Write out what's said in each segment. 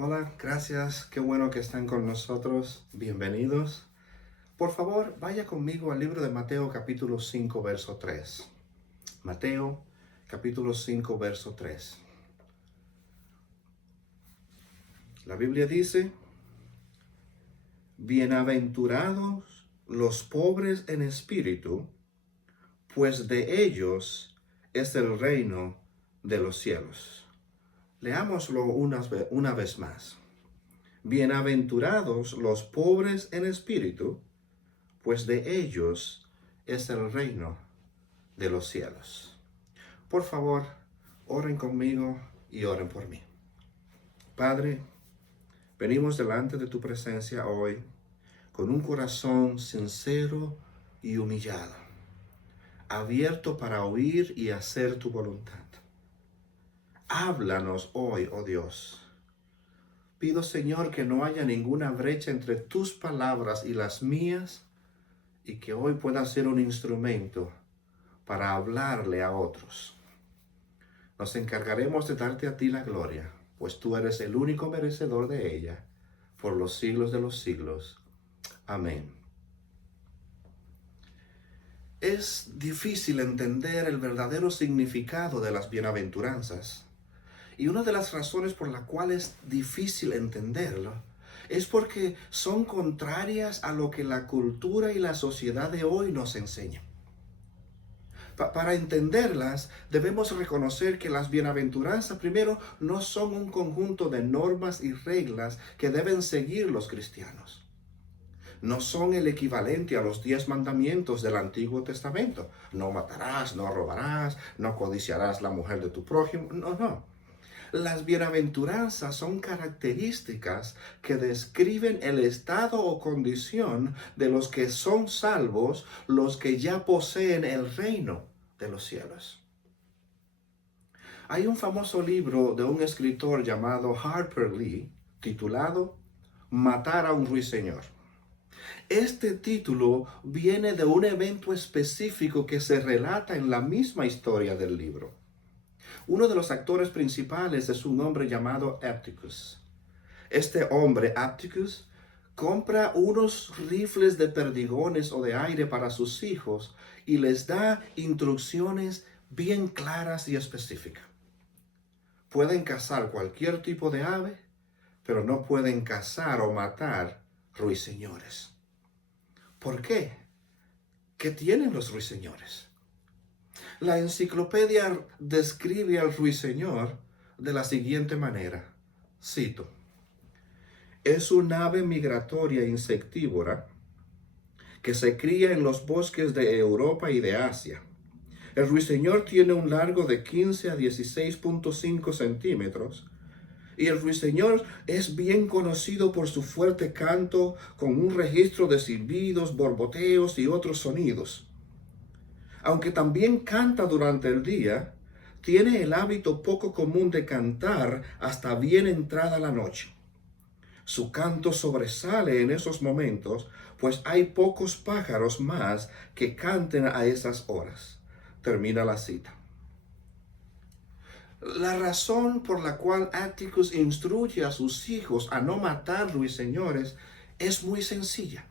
Hola, gracias. Qué bueno que están con nosotros. Bienvenidos. Por favor, vaya conmigo al libro de Mateo capítulo 5, verso 3. Mateo capítulo 5, verso 3. La Biblia dice, bienaventurados los pobres en espíritu, pues de ellos es el reino de los cielos. Leámoslo una vez más. Bienaventurados los pobres en espíritu, pues de ellos es el reino de los cielos. Por favor, oren conmigo y oren por mí. Padre, venimos delante de tu presencia hoy con un corazón sincero y humillado, abierto para oír y hacer tu voluntad. Háblanos hoy, oh Dios. Pido, Señor, que no haya ninguna brecha entre tus palabras y las mías, y que hoy pueda ser un instrumento para hablarle a otros. Nos encargaremos de darte a ti la gloria, pues tú eres el único merecedor de ella, por los siglos de los siglos. Amén. Es difícil entender el verdadero significado de las bienaventuranzas, y una de las razones por la cual es difícil entenderlo es porque son contrarias a lo que la cultura y la sociedad de hoy nos enseñan. Para entenderlas, debemos reconocer que las bienaventuranzas, primero, no son un conjunto de normas y reglas que deben seguir los cristianos. No son el equivalente a los 10 mandamientos del Antiguo Testamento. No matarás, no robarás, no codiciarás la mujer de tu prójimo. No. Las bienaventuranzas son características que describen el estado o condición de los que son salvos, los que ya poseen el reino de los cielos. Hay un famoso libro de un escritor llamado Harper Lee, titulado Matar a un ruiseñor. Este título viene de un evento específico que se relata en la misma historia del libro. Uno de los actores principales es un hombre llamado Atticus. Este hombre, Atticus, compra unos rifles de perdigones o de aire para sus hijos y les da instrucciones bien claras y específicas. Pueden cazar cualquier tipo de ave, pero no pueden cazar o matar ruiseñores. ¿Por qué? ¿Qué tienen los ruiseñores? La enciclopedia describe al ruiseñor de la siguiente manera. Cito: es un ave migratoria insectívora que se cría en los bosques de Europa y de Asia. El ruiseñor tiene un largo de 15 a 16.5 centímetros y el ruiseñor es bien conocido por su fuerte canto con un registro de silbidos, borboteos y otros sonidos. Aunque también canta durante el día, tiene el hábito poco común de cantar hasta bien entrada la noche. Su canto sobresale en esos momentos, pues hay pocos pájaros más que canten a esas horas. Termina la cita. La razón por la cual Atticus instruye a sus hijos a no matar ruiseñores es muy sencilla.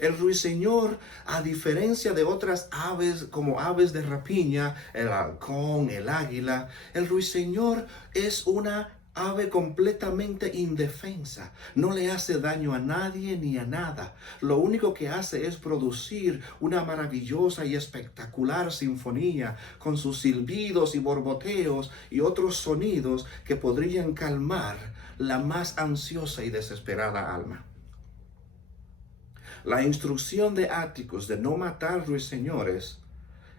El ruiseñor, a diferencia de otras aves como aves de rapiña, el halcón, el águila, el ruiseñor es una ave completamente indefensa. No le hace daño a nadie ni a nada. Lo único que hace es producir una maravillosa y espectacular sinfonía con sus silbidos y borboteos y otros sonidos que podrían calmar la más ansiosa y desesperada alma. La instrucción de Atticus de no matar ruiseñores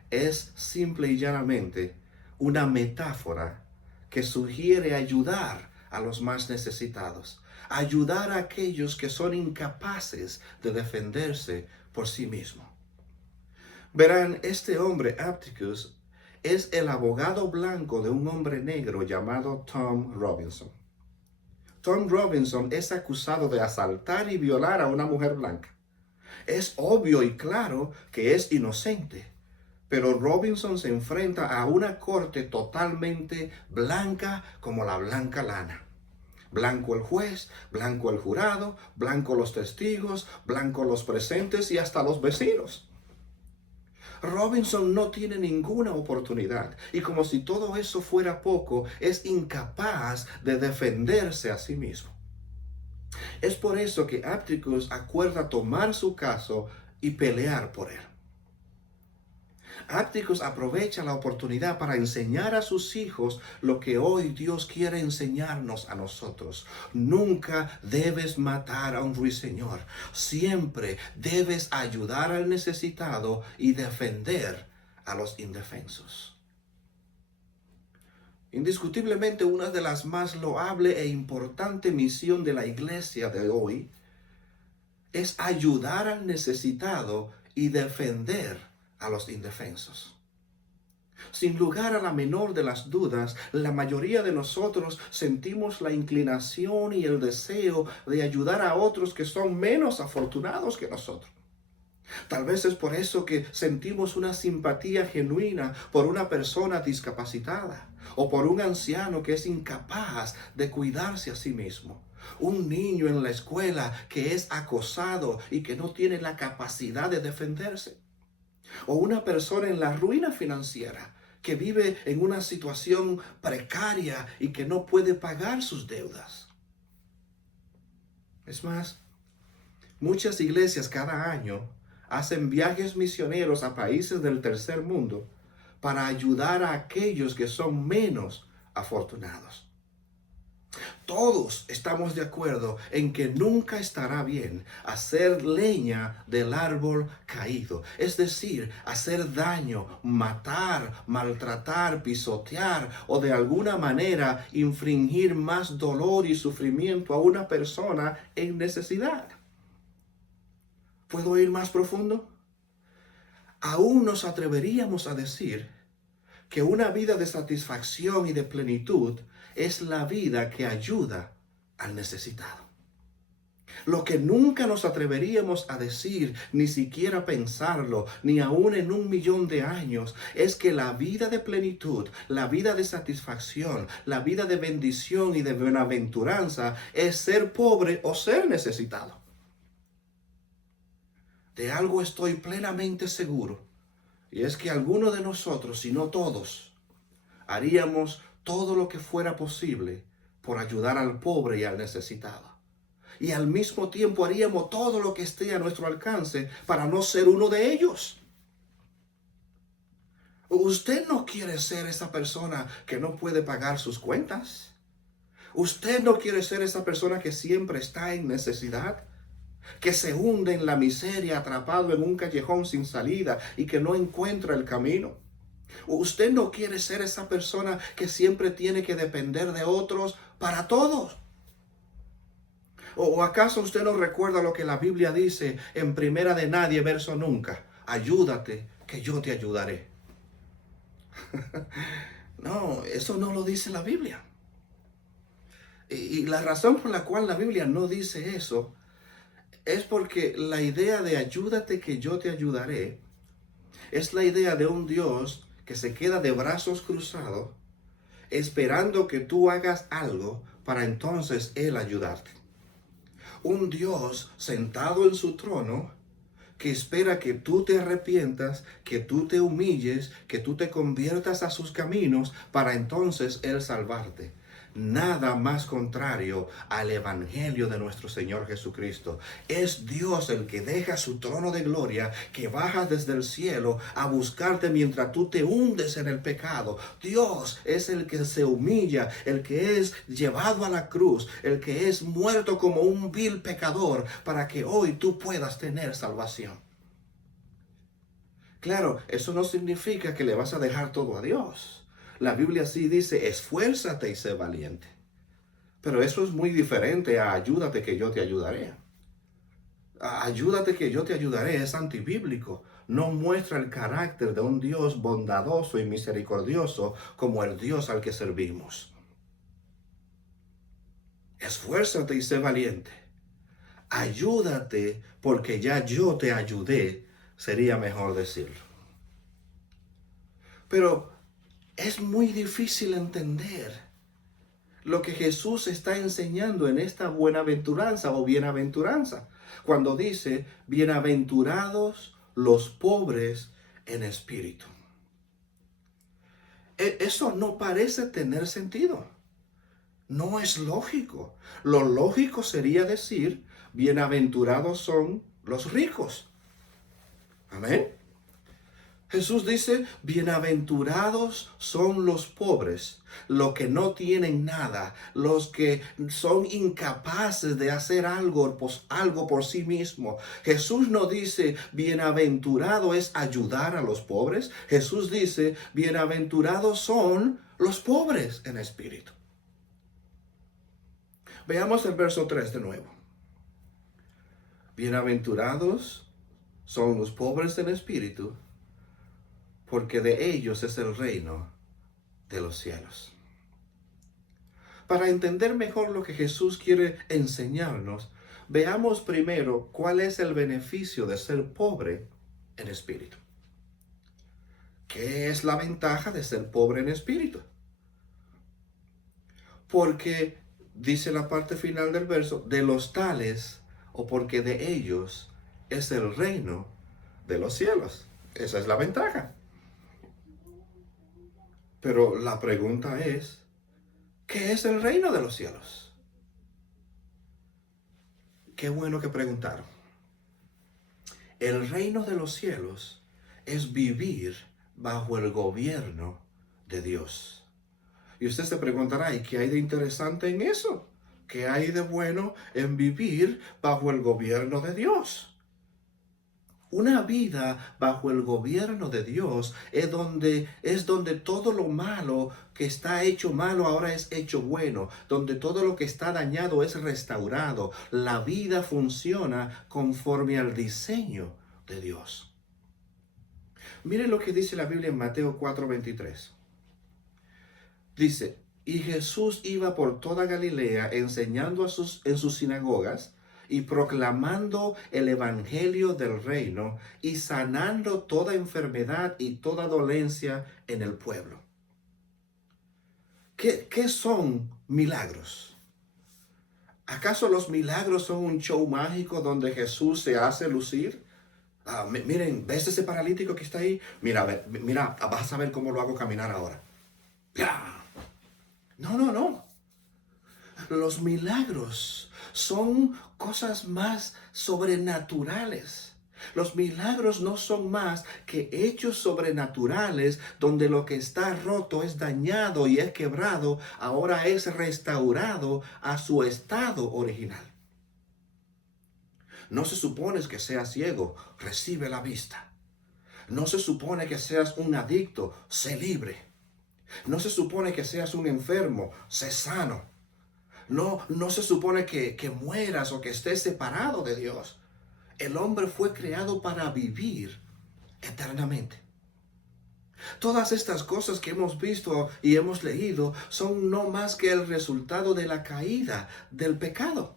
es simple y llanamente una metáfora que sugiere ayudar a los más necesitados, ayudar a aquellos que son incapaces de defenderse por sí mismos. Verán, este hombre Atticus es el abogado blanco de un hombre negro llamado Tom Robinson. Tom Robinson es acusado de asaltar y violar a una mujer blanca. Es obvio y claro que es inocente, pero Robinson se enfrenta a una corte totalmente blanca como la blanca lana. Blanco el juez, blanco el jurado, blanco los testigos, blanco los presentes y hasta los vecinos. Robinson no tiene ninguna oportunidad y como si todo eso fuera poco, es incapaz de defenderse a sí mismo. Es por eso que Atticus acuerda tomar su caso y pelear por él. Atticus aprovecha la oportunidad para enseñar a sus hijos lo que hoy Dios quiere enseñarnos a nosotros. Nunca debes matar a un ruiseñor. Siempre debes ayudar al necesitado y defender a los indefensos. Indiscutiblemente una de las más loable e importante misión de la iglesia de hoy es ayudar al necesitado y defender a los indefensos. Sin lugar a la menor de las dudas, la mayoría de nosotros sentimos la inclinación y el deseo de ayudar a otros que son menos afortunados que nosotros. Tal vez es por eso que sentimos una simpatía genuina por una persona discapacitada o por un anciano que es incapaz de cuidarse a sí mismo. Un niño en la escuela que es acosado y que no tiene la capacidad de defenderse. O una persona en la ruina financiera que vive en una situación precaria y que no puede pagar sus deudas. Es más, muchas iglesias cada año hacen viajes misioneros a países del tercer mundo para ayudar a aquellos que son menos afortunados. Todos estamos de acuerdo en que nunca estará bien hacer leña del árbol caído, es decir, hacer daño, matar, maltratar, pisotear o de alguna manera infringir más dolor y sufrimiento a una persona en necesidad. ¿Puedo ir más profundo? Aún nos atreveríamos a decir que una vida de satisfacción y de plenitud es la vida que ayuda al necesitado. Lo que nunca nos atreveríamos a decir, ni siquiera pensarlo, ni aún en 1.000.000 de años, es que la vida de plenitud, la vida de satisfacción, la vida de bendición y de bienaventuranza es ser pobre o ser necesitado. De algo estoy plenamente seguro, y es que algunos de nosotros, si no todos, haríamos todo lo que fuera posible por ayudar al pobre y al necesitado. Y al mismo tiempo haríamos todo lo que esté a nuestro alcance para no ser uno de ellos. Usted no quiere ser esa persona que no puede pagar sus cuentas. Usted no quiere ser esa persona que siempre está en necesidad, que se hunde en la miseria, atrapado en un callejón sin salida y que no encuentra el camino. Usted no quiere ser esa persona que siempre tiene que depender de otros para todo. ¿O acaso usted no recuerda lo que la Biblia dice en Primera de Nadie, verso nunca? Ayúdate, que yo te ayudaré. No, eso no lo dice la Biblia. Y la razón por la cual la Biblia no dice eso es porque la idea de ayúdate, que yo te ayudaré es la idea de un Dios que se queda de brazos cruzados esperando que tú hagas algo para entonces Él ayudarte. Un Dios sentado en su trono que espera que tú te arrepientas, que tú te humilles, que tú te conviertas a sus caminos para entonces Él salvarte. Nada más contrario al evangelio de nuestro Señor Jesucristo. Es Dios el que deja su trono de gloria, que baja desde el cielo a buscarte mientras tú te hundes en el pecado. Dios es el que se humilla, el que es llevado a la cruz, el que es muerto como un vil pecador para que hoy tú puedas tener salvación. Claro, eso no significa que le vas a dejar todo a Dios. La Biblia sí dice, esfuérzate y sé valiente. Pero eso es muy diferente a ayúdate que yo te ayudaré. Ayúdate que yo te ayudaré es antibíblico. No muestra el carácter de un Dios bondadoso y misericordioso como el Dios al que servimos. Esfuérzate y sé valiente. Ayúdate porque ya yo te ayudé, sería mejor decirlo. Pero es muy difícil entender lo que Jesús está enseñando en esta buenaventuranza o bienaventuranza, cuando dice, bienaventurados los pobres en espíritu. Eso no parece tener sentido. No es lógico. Lo lógico sería decir, bienaventurados son los ricos. Amén. Jesús dice, bienaventurados son los pobres, los que no tienen nada, los que son incapaces de hacer algo por sí mismo. Jesús no dice, bienaventurado es ayudar a los pobres. Jesús dice, bienaventurados son los pobres en espíritu. Veamos el verso 3 de nuevo. Bienaventurados son los pobres en espíritu, porque de ellos es el reino de los cielos. Para entender mejor lo que Jesús quiere enseñarnos, veamos primero cuál es el beneficio de ser pobre en espíritu. ¿Qué es la ventaja de ser pobre en espíritu? Porque, dice la parte final del verso, de los tales, o porque de ellos es el reino de los cielos. Esa es la ventaja. Pero la pregunta es, ¿qué es el reino de los cielos? Qué bueno que preguntaron. El reino de los cielos es vivir bajo el gobierno de Dios. Y usted se preguntará, ¿y qué hay de interesante en eso? ¿Qué hay de bueno en vivir bajo el gobierno de Dios? Una vida bajo el gobierno de Dios es donde todo lo malo que está hecho malo ahora es hecho bueno, donde todo lo que está dañado es restaurado. La vida funciona conforme al diseño de Dios. Miren lo que dice la Biblia en Mateo 4:23. Dice, y Jesús iba por toda Galilea enseñando en sus sinagogas y proclamando el evangelio del reino y sanando toda enfermedad y toda dolencia en el pueblo. ¿Qué son milagros? ¿Acaso los milagros son un show mágico donde Jesús se hace lucir? Miren, ¿ves ese paralítico que está ahí? Mira, vas a ver cómo lo hago caminar ahora. No. Los milagros son cosas más sobrenaturales. Los milagros no son más que hechos sobrenaturales donde lo que está roto es dañado y es quebrado, ahora es restaurado a su estado original. No se supone que seas ciego, recibe la vista. No se supone que seas un adicto, sé libre. No se supone que seas un enfermo, sé sano. No se supone que mueras o que estés separado de Dios. El hombre fue creado para vivir eternamente. Todas estas cosas que hemos visto y hemos leído son no más que el resultado de la caída del pecado.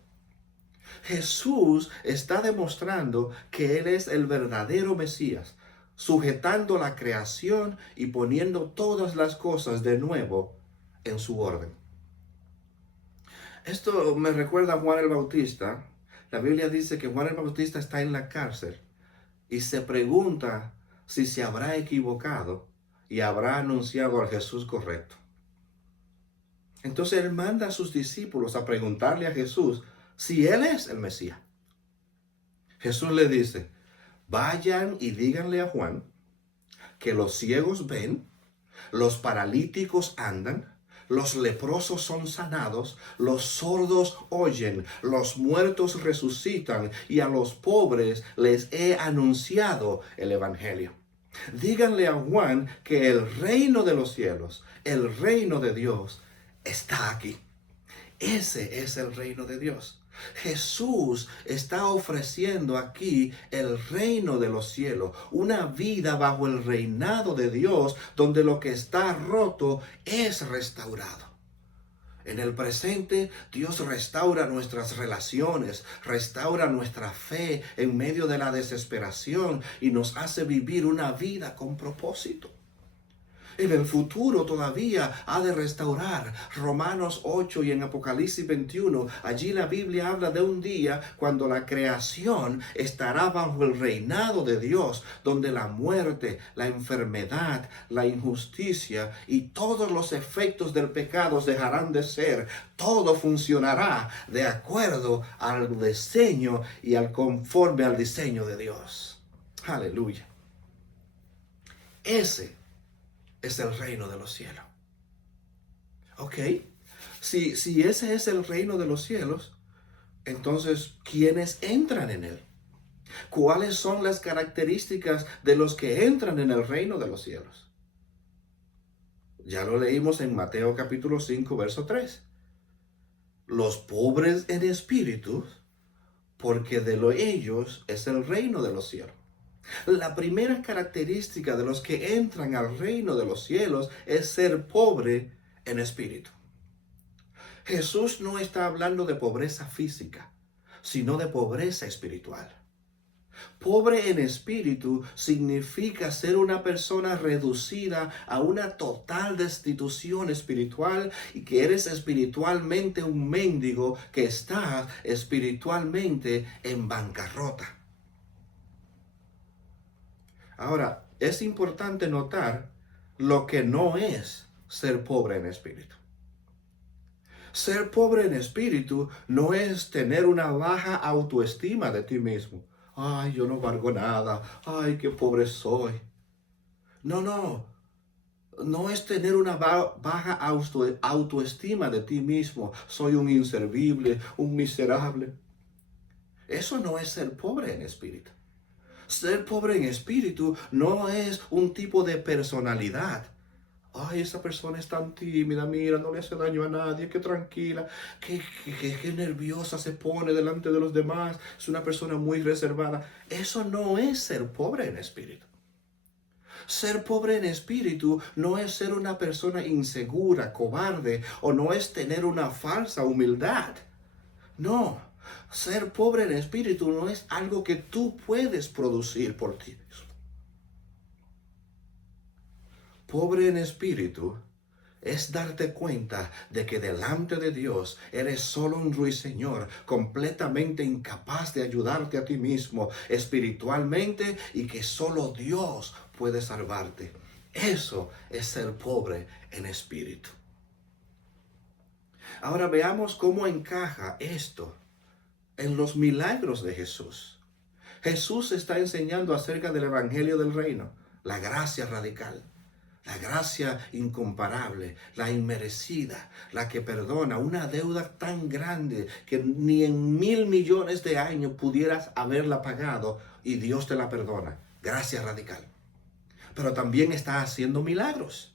Jesús está demostrando que Él es el verdadero Mesías, sujetando la creación y poniendo todas las cosas de nuevo en su orden. Esto me recuerda a Juan el Bautista. La Biblia dice que Juan el Bautista está en la cárcel y se pregunta si se habrá equivocado y habrá anunciado al Jesús correcto. Entonces él manda a sus discípulos a preguntarle a Jesús si él es el Mesías. Jesús le dice, vayan y díganle a Juan que los ciegos ven, los paralíticos andan, los leprosos son sanados, los sordos oyen, los muertos resucitan y a los pobres les he anunciado el evangelio. Díganle a Juan que el reino de los cielos, el reino de Dios, está aquí. Ese es el reino de Dios. Jesús está ofreciendo aquí el reino de los cielos, una vida bajo el reinado de Dios, donde lo que está roto es restaurado. En el presente, Dios restaura nuestras relaciones, restaura nuestra fe en medio de la desesperación y nos hace vivir una vida con propósito. En el futuro todavía ha de restaurar. Romanos 8 y en Apocalipsis 21, allí la Biblia habla de un día cuando la creación estará bajo el reinado de Dios, donde la muerte, la enfermedad, la injusticia y todos los efectos del pecado dejarán de ser. Todo funcionará de acuerdo al diseño y al conforme al diseño de Dios. Aleluya. Ese es el reino de los cielos. ¿Ok? Si ese es el reino de los cielos, entonces, ¿quiénes entran en él? ¿Cuáles son las características de los que entran en el reino de los cielos? Ya lo leímos en Mateo capítulo 5, verso 3. Los pobres en espíritu, porque de ellos es el reino de los cielos. La primera característica de los que entran al reino de los cielos es ser pobre en espíritu. Jesús no está hablando de pobreza física, sino de pobreza espiritual. Pobre en espíritu significa ser una persona reducida a una total destitución espiritual y que eres espiritualmente un mendigo que está espiritualmente en bancarrota. Ahora, es importante notar lo que no es ser pobre en espíritu. Ser pobre en espíritu no es tener una baja autoestima de ti mismo. Ay, yo no valgo nada. Ay, qué pobre soy. No. No es tener una baja autoestima de ti mismo. Soy un inservible, un miserable. Eso no es ser pobre en espíritu. Ser pobre en espíritu no es un tipo de personalidad. Ay, esa persona es tan tímida, mira, no le hace daño a nadie, qué tranquila, qué nerviosa se pone delante de los demás, es una persona muy reservada. Eso no es ser pobre en espíritu. Ser pobre en espíritu no es ser una persona insegura, cobarde, o no es tener una falsa humildad. No, ser pobre en espíritu no es algo que tú puedes producir por ti mismo. Pobre en espíritu es darte cuenta de que delante de Dios eres solo un ruiseñor, completamente incapaz de ayudarte a ti mismo espiritualmente y que solo Dios puede salvarte. Eso es ser pobre en espíritu. Ahora veamos cómo encaja esto en los milagros de Jesús. Jesús está enseñando acerca del evangelio del reino, la gracia radical. La gracia incomparable, la inmerecida, la que perdona, una deuda tan grande que ni en 1.000 millones de años pudieras haberla pagado y Dios te la perdona. Gracia radical. Pero también está haciendo milagros.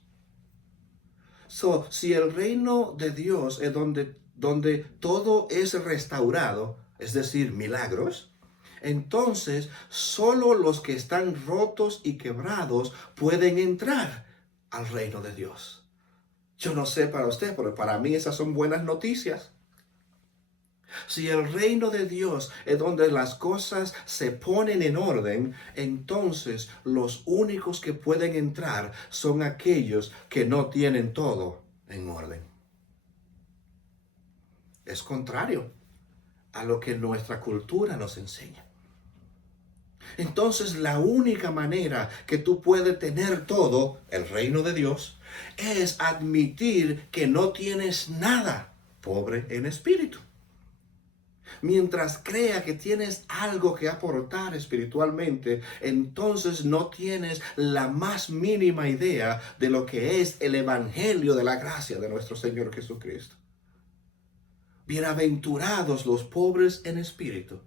Si el reino de Dios es donde todo es restaurado, es decir, milagros, entonces solo los que están rotos y quebrados pueden entrar al reino de Dios. Yo no sé para usted, pero para mí esas son buenas noticias. Si el reino de Dios es donde las cosas se ponen en orden, entonces los únicos que pueden entrar son aquellos que no tienen todo en orden. Es contrario a lo que nuestra cultura nos enseña. Entonces la única manera que tú puedes tener todo, el reino de Dios, es admitir que no tienes nada, pobre en espíritu. Mientras crea que tienes algo que aportar espiritualmente, entonces no tienes la más mínima idea de lo que es el evangelio de la gracia de nuestro Señor Jesucristo. Bienaventurados los pobres en espíritu.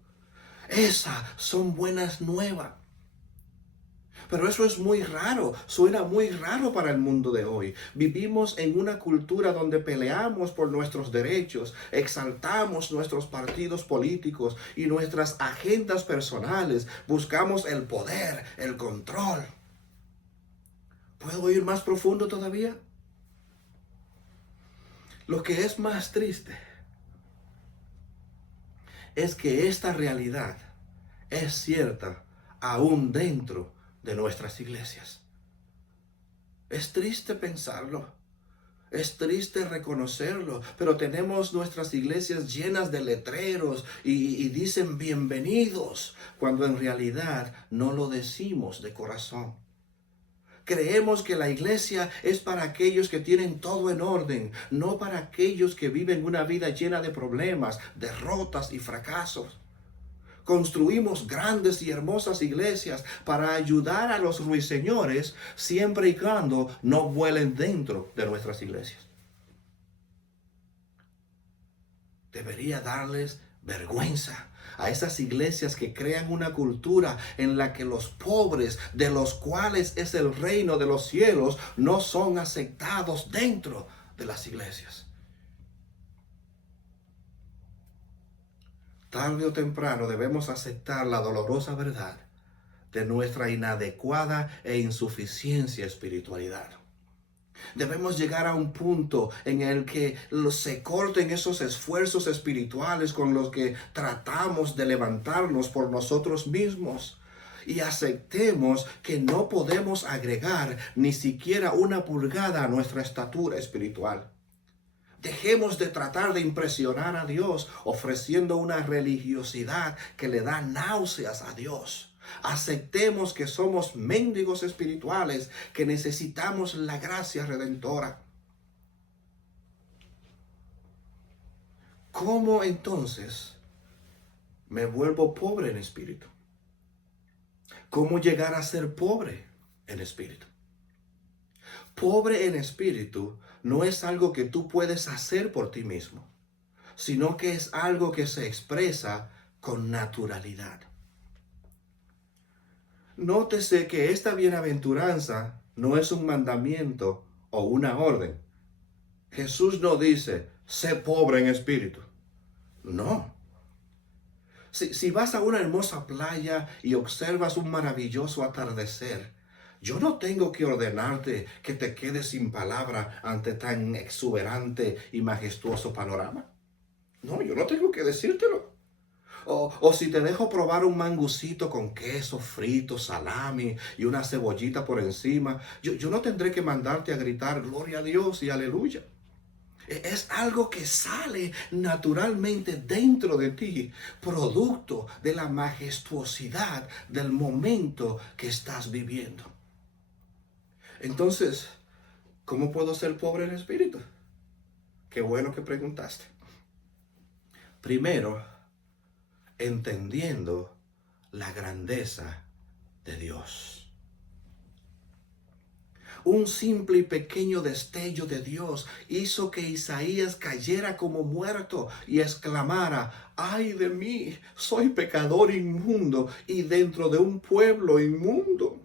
Esas son buenas nuevas. Pero eso es muy raro, suena muy raro para el mundo de hoy. Vivimos en una cultura donde peleamos por nuestros derechos, exaltamos nuestros partidos políticos y nuestras agendas personales, buscamos el poder, el control. ¿Puedo ir más profundo todavía? Lo que es más triste es que esta realidad es cierta aún dentro de nuestras iglesias. Es triste pensarlo. Es triste reconocerlo, pero tenemos nuestras iglesias llenas de letreros y dicen bienvenidos, cuando en realidad no lo decimos de corazón. Creemos que la iglesia es para aquellos que tienen todo en orden, no para aquellos que viven una vida llena de problemas, derrotas y fracasos. Construimos grandes y hermosas iglesias para ayudar a los ruiseñores siempre y cuando no vuelen dentro de nuestras iglesias. Debería darles vergüenza a esas iglesias que crean una cultura en la que los pobres, de los cuales es el reino de los cielos, no son aceptados dentro de las iglesias. Tarde o temprano debemos aceptar la dolorosa verdad de nuestra inadecuada e insuficiencia espiritualidad. Debemos llegar a un punto en el que se corten esos esfuerzos espirituales con los que tratamos de levantarnos por nosotros mismos y aceptemos que no podemos agregar ni siquiera una pulgada a nuestra estatura espiritual. Dejemos de tratar de impresionar a Dios ofreciendo una religiosidad que le da náuseas a Dios. Aceptemos que somos mendigos espirituales, que necesitamos la gracia redentora. ¿Cómo entonces me vuelvo pobre en espíritu? ¿Cómo llegar a ser pobre en espíritu? Pobre en espíritu no es algo que tú puedes hacer por ti mismo, sino que es algo que se expresa con naturalidad. Nótese que esta bienaventuranza no es un mandamiento o una orden. Jesús no dice, sé pobre en espíritu. No. Si vas a una hermosa playa y observas un maravilloso atardecer, yo no tengo que ordenarte que te quedes sin palabra ante tan exuberante y majestuoso panorama. No, yo no tengo que decírtelo. O si te dejo probar un mangucito con queso frito, salami y una cebollita por encima, yo no tendré que mandarte a gritar gloria a Dios y aleluya. Es algo que sale naturalmente dentro de ti, producto de la majestuosidad del momento que estás viviendo. Entonces, ¿cómo puedo ser pobre en espíritu? Qué bueno que preguntaste. Primero, entendiendo la grandeza de Dios. Un simple y pequeño destello de Dios hizo que Isaías cayera como muerto y exclamara, ¡ay de mí! Soy pecador inmundo y dentro de un pueblo inmundo.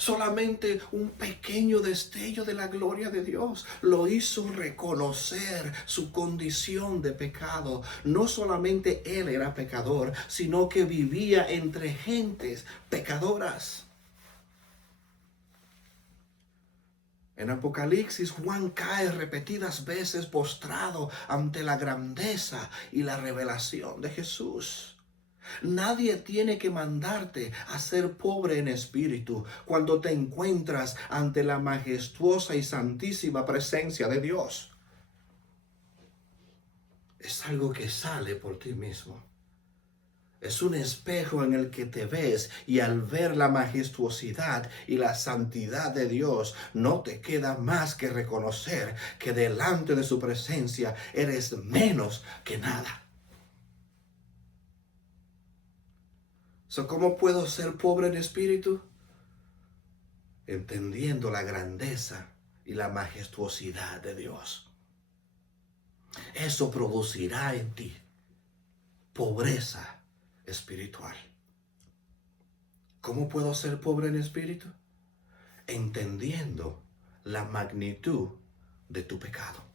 Solamente un pequeño destello de la gloria de Dios lo hizo reconocer su condición de pecado. No solamente él era pecador, sino que vivía entre gentes pecadoras. En Apocalipsis, Juan cae repetidas veces postrado ante la grandeza y la revelación de Jesús. Nadie tiene que mandarte a ser pobre en espíritu cuando te encuentras ante la majestuosa y santísima presencia de Dios. Es algo que sale por ti mismo. Es un espejo en el que te ves y al ver la majestuosidad y la santidad de Dios, no te queda más que reconocer que delante de su presencia eres menos que nada. ¿Cómo puedo ser pobre en espíritu? Entendiendo la grandeza y la majestuosidad de Dios. Eso producirá en ti pobreza espiritual. ¿Cómo puedo ser pobre en espíritu? Entendiendo la magnitud de tu pecado.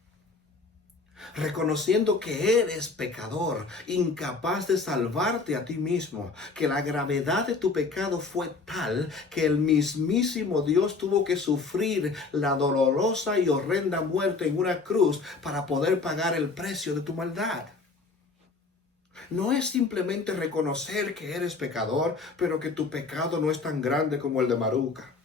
Reconociendo que eres pecador, incapaz de salvarte a ti mismo, que la gravedad de tu pecado fue tal que el mismísimo Dios tuvo que sufrir la dolorosa y horrenda muerte en una cruz para poder pagar el precio de tu maldad. No es simplemente reconocer que eres pecador, pero que tu pecado no es tan grande como el de Maruca.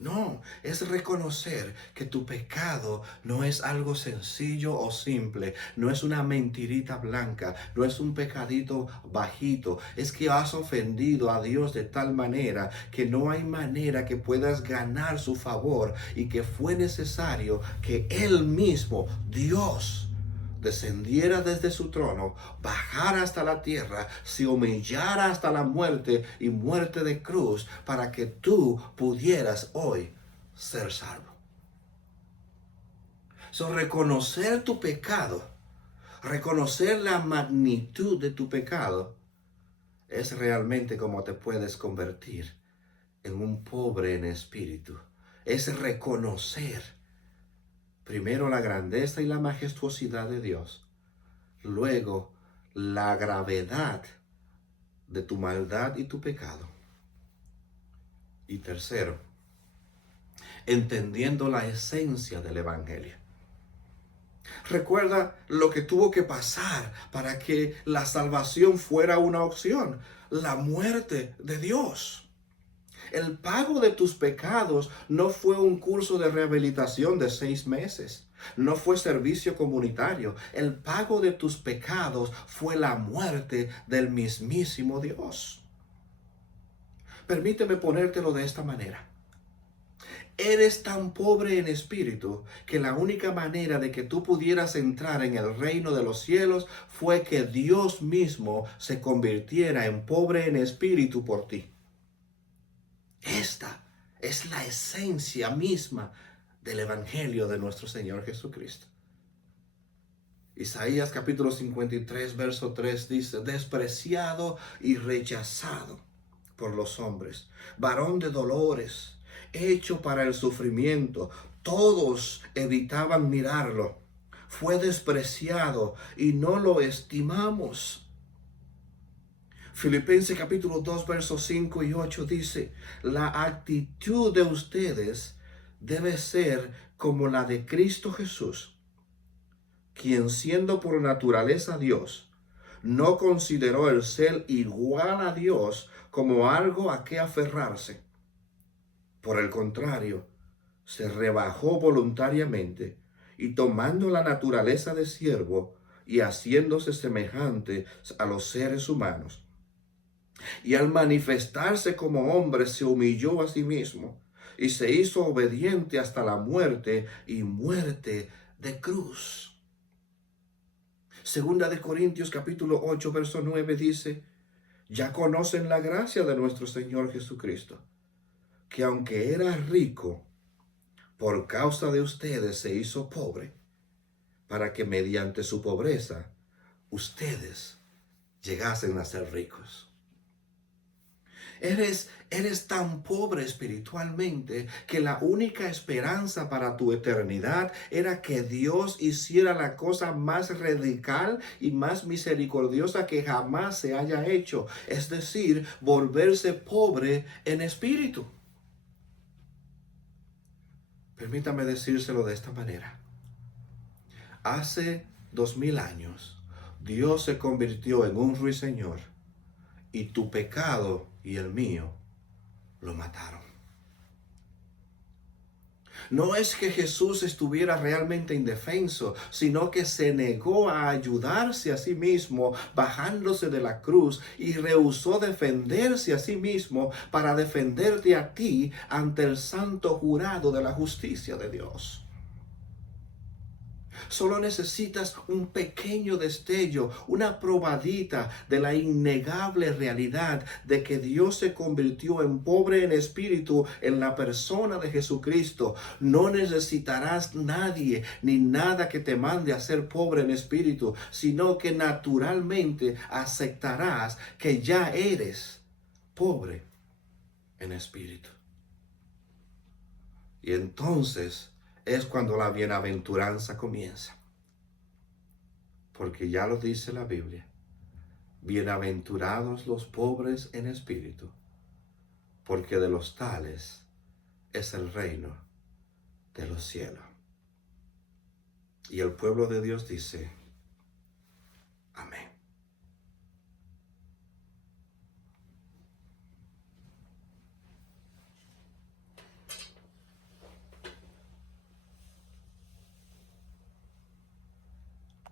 No, es reconocer que tu pecado no es algo sencillo o simple, no es una mentirita blanca, no es un pecadito bajito, es que has ofendido a Dios de tal manera que no hay manera que puedas ganar su favor y que fue necesario que Él mismo, Dios, descendiera desde su trono, bajara hasta la tierra, se humillara hasta la muerte y muerte de cruz para que tú pudieras hoy ser salvo. Reconocer tu pecado, reconocer la magnitud de tu pecado, es realmente como te puedes convertir en un pobre en espíritu. Es reconocer primero la grandeza y la majestuosidad de Dios, luego la gravedad de tu maldad y tu pecado. Y tercero, entendiendo la esencia del Evangelio. Recuerda lo que tuvo que pasar para que la salvación fuera una opción: la muerte de Dios. El pago de tus pecados no fue un curso de rehabilitación de 6 meses. No fue servicio comunitario. El pago de tus pecados fue la muerte del mismísimo Dios. Permíteme ponértelo de esta manera. Eres tan pobre en espíritu que la única manera de que tú pudieras entrar en el reino de los cielos fue que Dios mismo se convirtiera en pobre en espíritu por ti. Esta es la esencia misma del Evangelio de nuestro Señor Jesucristo. Isaías capítulo 53, verso 3 dice: despreciado y rechazado por los hombres, varón de dolores, hecho para el sufrimiento. Todos evitaban mirarlo. Fue despreciado y no lo estimamos. Filipenses capítulo 2, versos 5 y 8 dice: la actitud de ustedes debe ser como la de Cristo Jesús, quien siendo por naturaleza Dios, no consideró el ser igual a Dios como algo a que aferrarse. Por el contrario, se rebajó voluntariamente y tomando la naturaleza de siervo y haciéndose semejante a los seres humanos. Y al manifestarse como hombre se humilló a sí mismo y se hizo obediente hasta la muerte y muerte de cruz. Segunda de Corintios capítulo 8 verso 9 dice: ya conocen la gracia de nuestro Señor Jesucristo, que aunque era rico, por causa de ustedes se hizo pobre, para que mediante su pobreza ustedes llegasen a ser ricos. Eres tan pobre espiritualmente que la única esperanza para tu eternidad era que Dios hiciera la cosa más radical y más misericordiosa que jamás se haya hecho, es decir, volverse pobre en espíritu. Permítame decírselo de esta manera. Hace 2000 años, Dios se convirtió en un ruiseñor y tu pecado y el mío lo mataron. No es que Jesús estuviera realmente indefenso, sino que se negó a ayudarse a sí mismo, bajándose de la cruz, y rehusó defenderse a sí mismo para defenderte a ti ante el santo jurado de la justicia de Dios. Solo necesitas un pequeño destello, una probadita de la innegable realidad de que Dios se convirtió en pobre en espíritu en la persona de Jesucristo. No necesitarás nadie ni nada que te mande a ser pobre en espíritu, sino que naturalmente aceptarás que ya eres pobre en espíritu. Y entonces es cuando la bienaventuranza comienza. Porque ya lo dice la Biblia: bienaventurados los pobres en espíritu, porque de los tales es el reino de los cielos. Y el pueblo de Dios dice: amén.